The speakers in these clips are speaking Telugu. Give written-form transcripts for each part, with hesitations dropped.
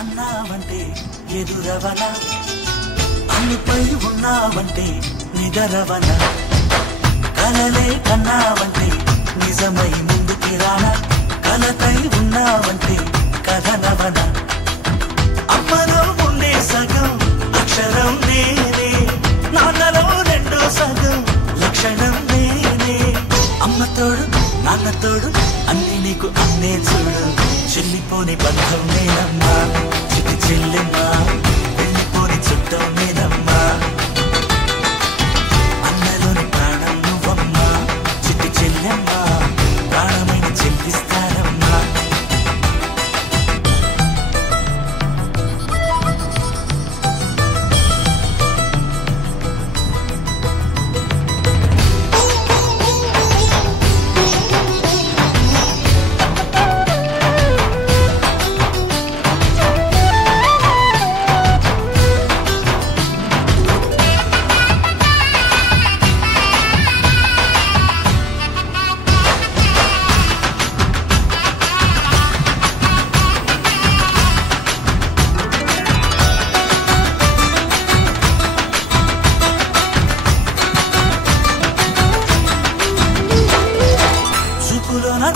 అన్నావంటే ఎదురవన అన్నిపై ఉన్నావంటే నిదరవన కలలే కన్నావంటే నిజమై ముందుకి రానా కలతై ఉన్నావంటే కథనవన అమ్మలో ఉండే సగం అక్షరం నేనే నాన్నలో రెండో సగం లక్షణం నేనే అమ్మ తోడు నాన్న తోడు అన్ని నీకు అన్నే చూడు చెల్లిపోని బంధం నేనమ్మా చిట్టి చెల్లెమ్మా వెళ్ళిపోని చుట్టం నేనమ్మా అన్నలోని ప్రాణం నువ్వమ్మా చిట్టి చెల్లెమ్మా ప్రాణమైన చెల్లిస్తానమ్మా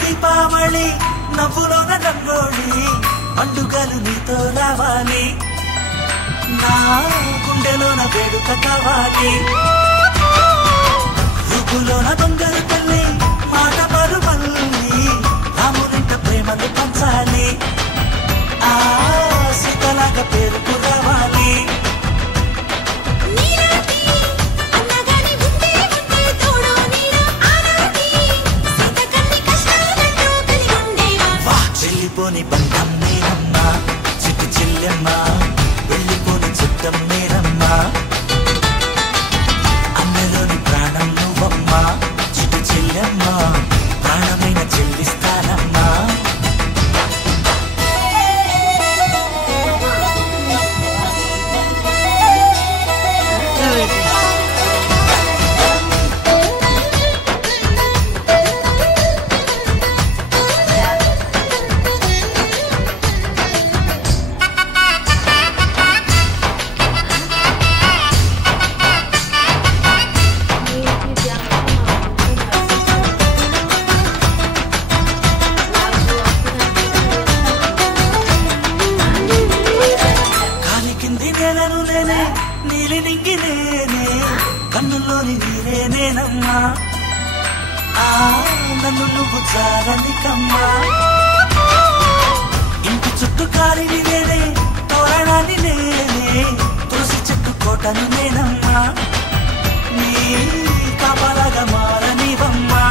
దీపావళి నవ్వులోన రంగోళి పండుగలు నీతో రావాలి నా గుండెలోన వేడుక కావాలి రూపులోన దొంగలు తల్లి మాట పరువల్లి రామునింట ప్రేమను పంచాలి ఆ సీతలాగా పేరుకు రావాలి వెళ్ళిపోని బంధం నేనమ్మా చిట్టి చెల్లెమ్మా వెళ్ళిపోని చుట్టం నేనమ్మా అన్నలోని ప్రాణం నువ్వమ్మా చిట్టి చెల్లెమ్మా ప్రాణమైన చెల్లిస్తానమ్మా నీలి నింగి నేనే కన్నుల్లోని నీరే నేనమ్మా ఆ నన్ను నువ్వు చాలనికమ్మా ఇంటి చుట్టూ కాలిని నేనే తోరణాన్ని నేనే తులసి చెట్టు కోటను నేనమ్మా నీ కాపలాగా మారనివమ్మా